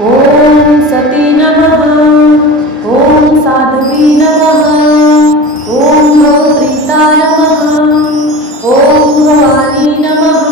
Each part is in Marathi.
ॐ सती नमः। ॐ साध्वी नमः। ॐ भवप्रीता नमः। ॐ भवानी नमः।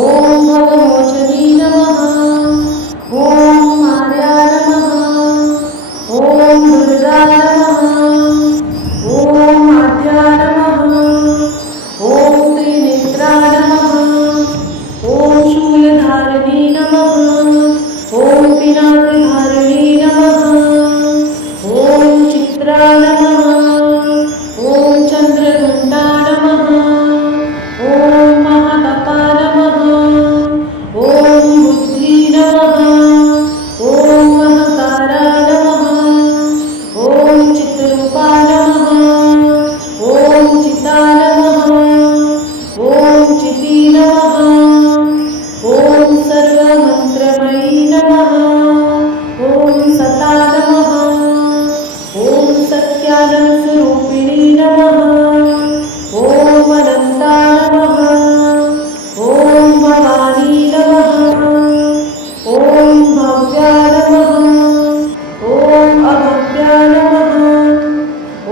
ॐ भवमोचनी नमः। ॐ माया नमः। ॐ दुर्गा नमः। ॐ आद्या नमः। ॐ त्रिनेत्रा नमः। ॐ शूलधारिणी नमः। ॐ पिनाकधारिणी नमः। ॐ चित्रा नमः। ॐ चन्द्रघण्टा नमः। ॐ महातपा नमः। ॐ बुद्धी नमः। ॐ महकारा नमः। ॐ चित्रूपा नमः। ॐ चिता नमः। ॐ चिती नमः। ॐ सर्वमन्त्रमयी नमः। ॐ सता नमः। ॐ सत्यानन्दस्वरूपिणी नमः। ॐ अनन्ता नमः। ॐ भवानी नमः। ॐ भव्या नमः। ॐ अभव्या नमः।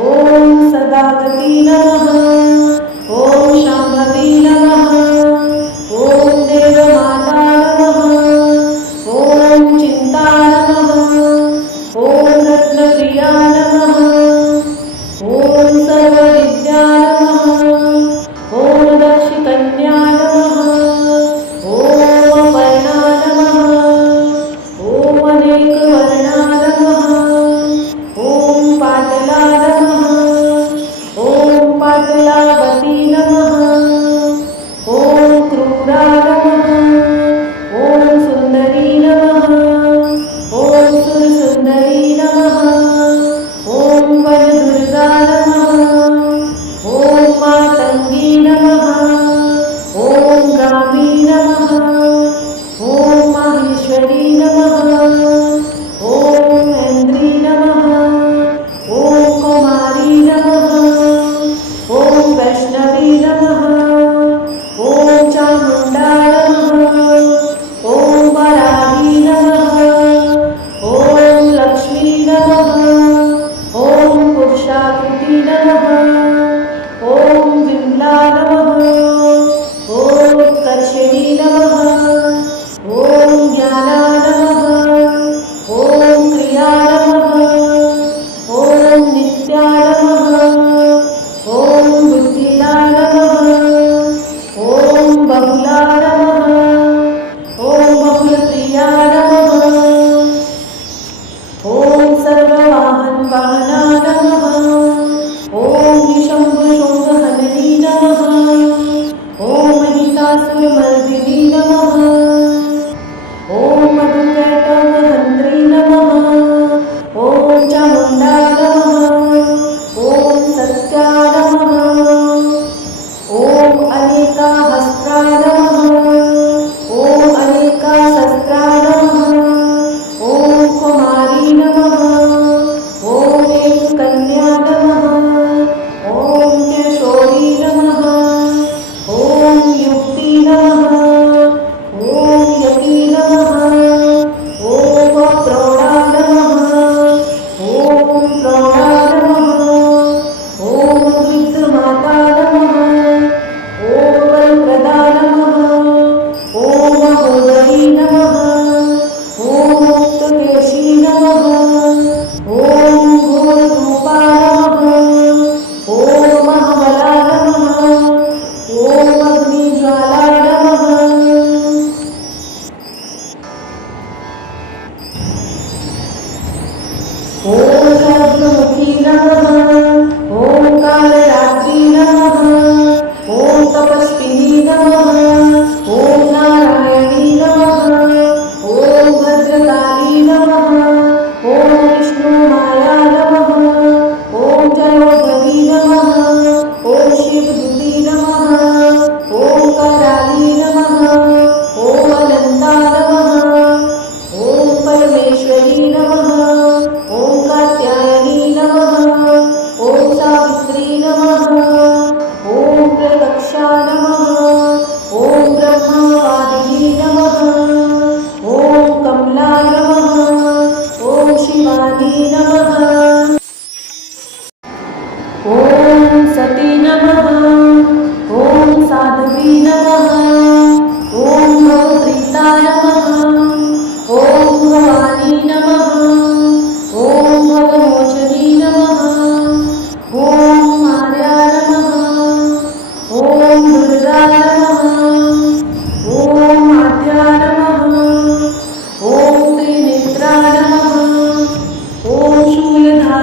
ॐ सदागती नमः। ॐ शाम्भवी नमः। ॐ देवमाता नमः। ॐ चिन्ता नमः। ॐ रत्नप्रिया नमः। ॐ सर्वविद्या नमः। ॐ दक्षिकन्या नमः। ॐ वर्णा नमः। ॐ अनेकवर्णा नमः। ॐ पाटला नमः। ॐ पाटलावती नमः। ॐ क्रूरा नमः। ॐ सुन्दरी नमः। ॐ सुरसुन्दरी नमः। ॐ वरदुर्गा नमः। ॐ मातङ्गी नमः। ॐ गामी नमः। ॐ माहेश्वरी नमः। ॐ ऐन्द्री नमः। ॐ कुमारी नमः। ॐ वैष्णवी नमः। ॐ चामुण्डा नमः। ॐ वराही नमः। ॐ लक्ष्मी नमः। ॐ पुरुषाकृति नमः। ॐ विमला नमः। ॐ उत्कर्षिणी नमः। ॐ ज्ञाना नमः। भवानी नमः. ॐ सती नमः. ॐ साध्वी नमः. ॐ भवप्रीताय नमः. ॐ भवानी नमः. ॐ भवमोचनी नमः. ॐ मार्या नमः. ॐ दुर्गा नमः. ॐ आद्या नमः. ॐ त्रिनेत्रा नमः. ॐ शूलधारी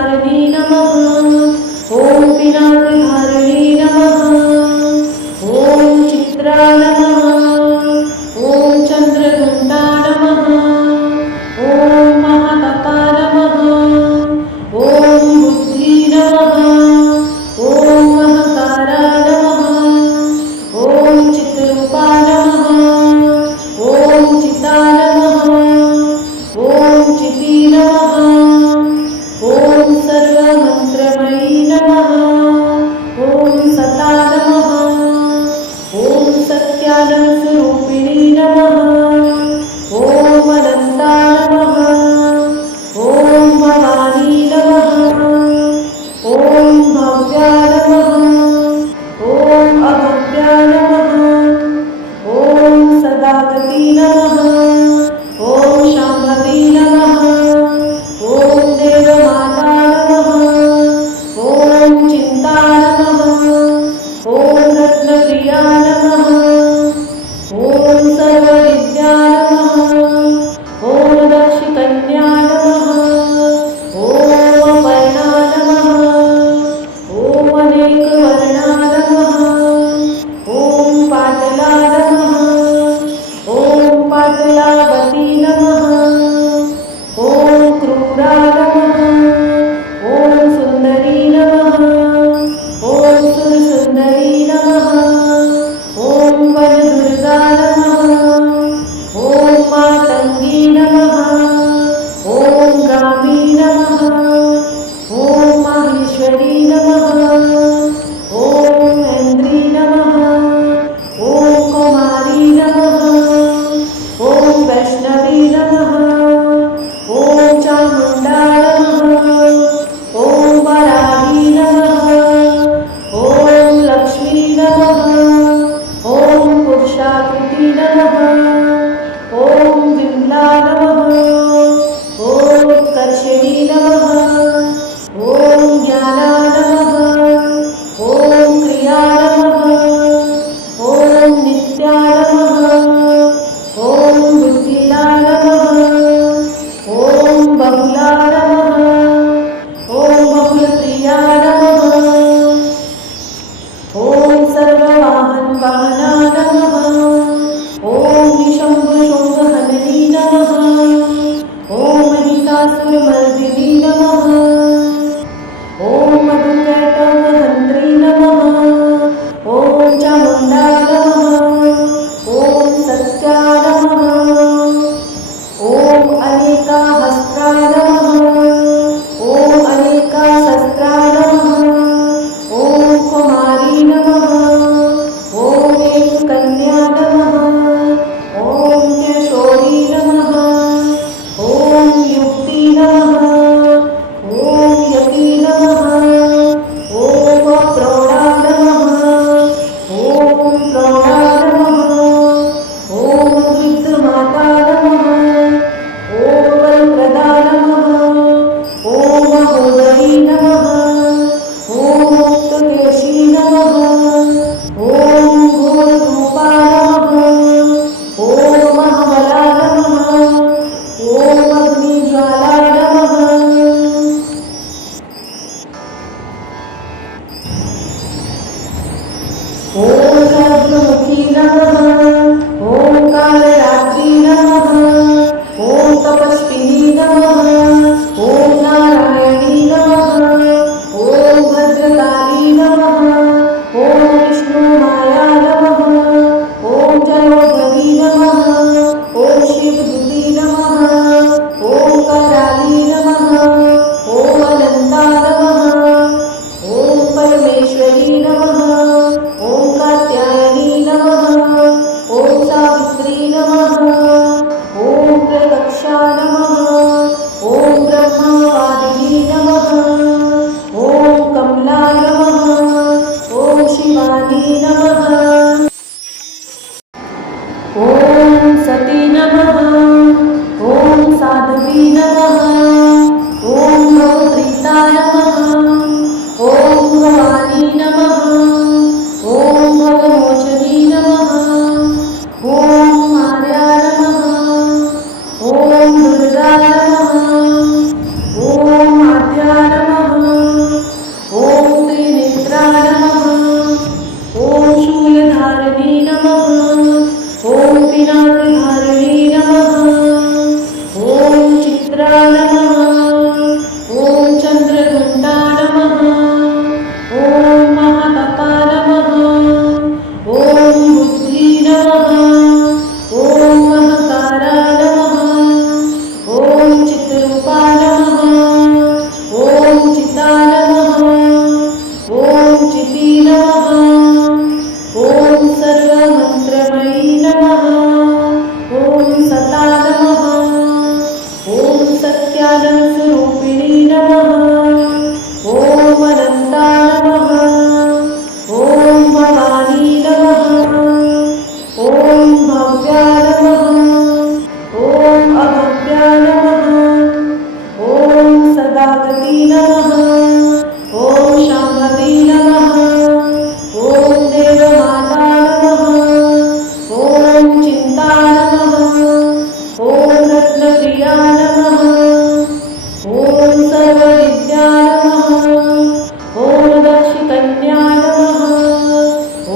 अभद्राय नमः। ॐ सदागति नमः। ॐ शाम्भवी नमः। ॐ देवमाता नमः। ॐ चिन्ता नमः। ॐ रत्नप्रिया नमः। ॐ सर्वविद्या नमः। ॐ दक्षिकन्या नमः।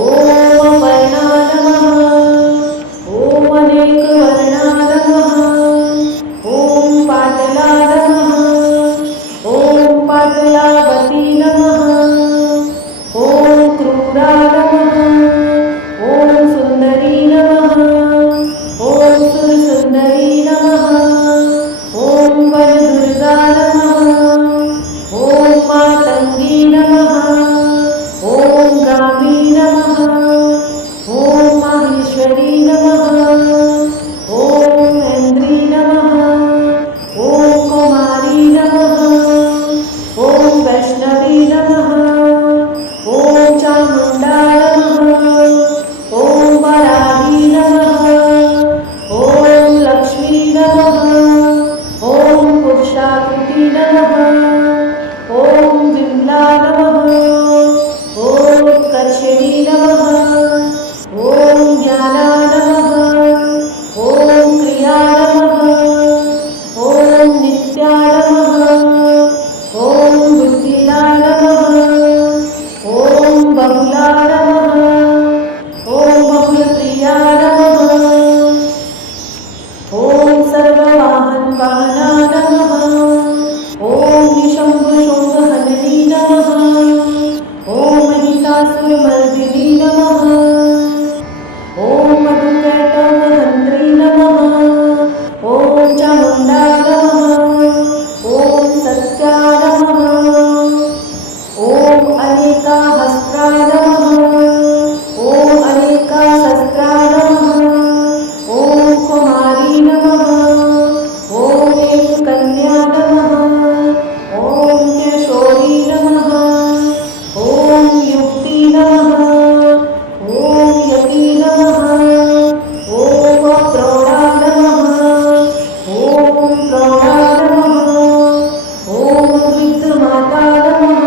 ॐ अपर्णा नमः। ॐ अनेकवर्णा नमः। ॐ पाटला नमः। ॐ पाटलावती नमः। ॐ क्रूरा नमः। ॐ सुन्दरी नमः। ॐ सुरसुन्दरी नमः। ॐ वरदुर्गा नमः। ॐ मातङ्गी नमः। ॐ गामी नमः। ॐ माहेश्वरी नमः। ॐ ऐन्द्री नमः। ॐ कुमारी नमः। ॐ वैष्णवी नमः। ॐ चामुण्डा नमः। ॐ वराही नमः। ॐ लक्ष्मी नमः। ॐ पुरुषाकृति नमः। ॐ विमला नमः। ॐ कर्षिणी नमः। ॐ ज्ञाना नमः। ॐ क्रिया नमः। ॐ नित्या नमः। ॐ बुद्धिदा नमः। ॐ बहुला नमः। ॐ बहुलप्रिया नमः। ॐ सर्ववाहन वाहना नमः। ॐ निशम्भुशोकहननी नमः। ॐ महिषासुरमर्दिनी नमः। ॐ मधुकैटभहन्त्री नमः। ॐ चामुण्डा नमः। ॐ सत्या नमः। ॐ अनेकाहस्रा नमः। ॐ अनेकाशस्त्रा नमः। ॐ कुमारी नमः। ॐ एककन्या नमः। ॐ किशोरी नमः। ॐ युक्ति नमः। ॐ यति नमः। ॐ प्रौढा नमः। ॐ प्रौढा नमः। ॐ वृद्धमाता नमः।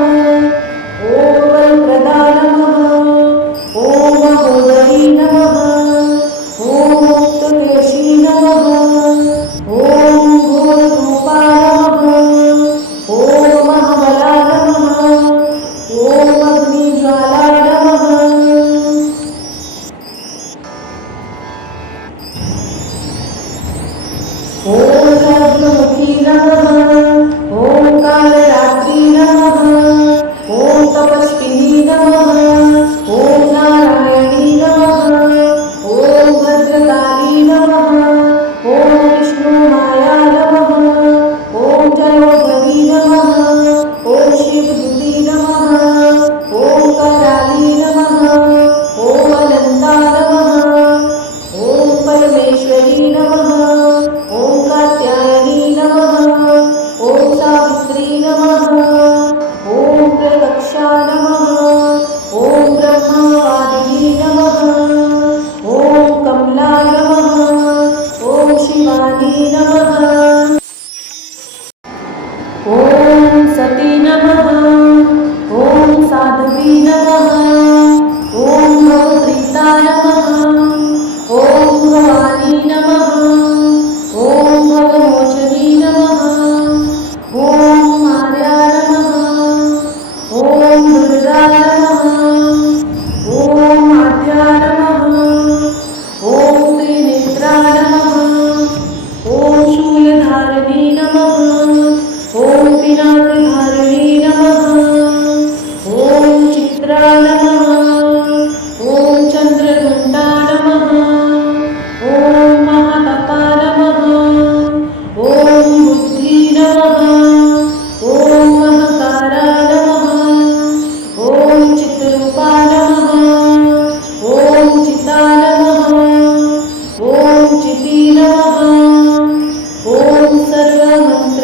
ॐ वरप्रदा नमः। ॐ महोदरी नमः। ॐ मुक्तकेशी नमः। ॐ घोररूपा नमः। ॐ महाबला नमः। ॐ अग्निज्वाला नमः। ॐ रौद्रमुखी नमः। ॐ कालरात्रि नमः। ॐ तपस्विनी नमः। ॐ नारायणी नमः। ॐ भद्रकाली नमः। ॐ विष्णुमाया नमः। ॐ जयोधवी नमः। ॐ शिवदूती नमः। ॐ कराली नमः। ॐ अनन्ता नमः। ॐ परमेश्वरी नमः। ॐ कात्यायनी नमः। ॐ सावित्री नमः। ॐ प्रदक्षा नमः। ॐ ब्रह्मवादिनी नमः। ॐ कमला नमः। ॐ शिवानी नमः। ॐ सती नमः। ॐ साध्वी नमः। ॐ भवप्रीता नमः। ॐ भवानी नमः। ॐ भवमोचनी नमः। ॐ माया नमः। ॐ दुर्गा नमः। ॐ आद्या नमः। ॐ त्रिनेत्रा नमः। ॐ शूलधारिणी नमः। ॐ पिनाकधारिणी नमः। ॐ चित्रा नमः। ॐ चन्द्रघण्टा नमः। ॐ महातपा नमः। ॐ बुद्धि नमः। ॐ महकारा नमः। ॐ चित्रूपा नमः। ॐ चिता नमः। ॐ चिति नमः। ॐ सर्वमन्त्र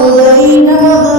लंबोदरी नमः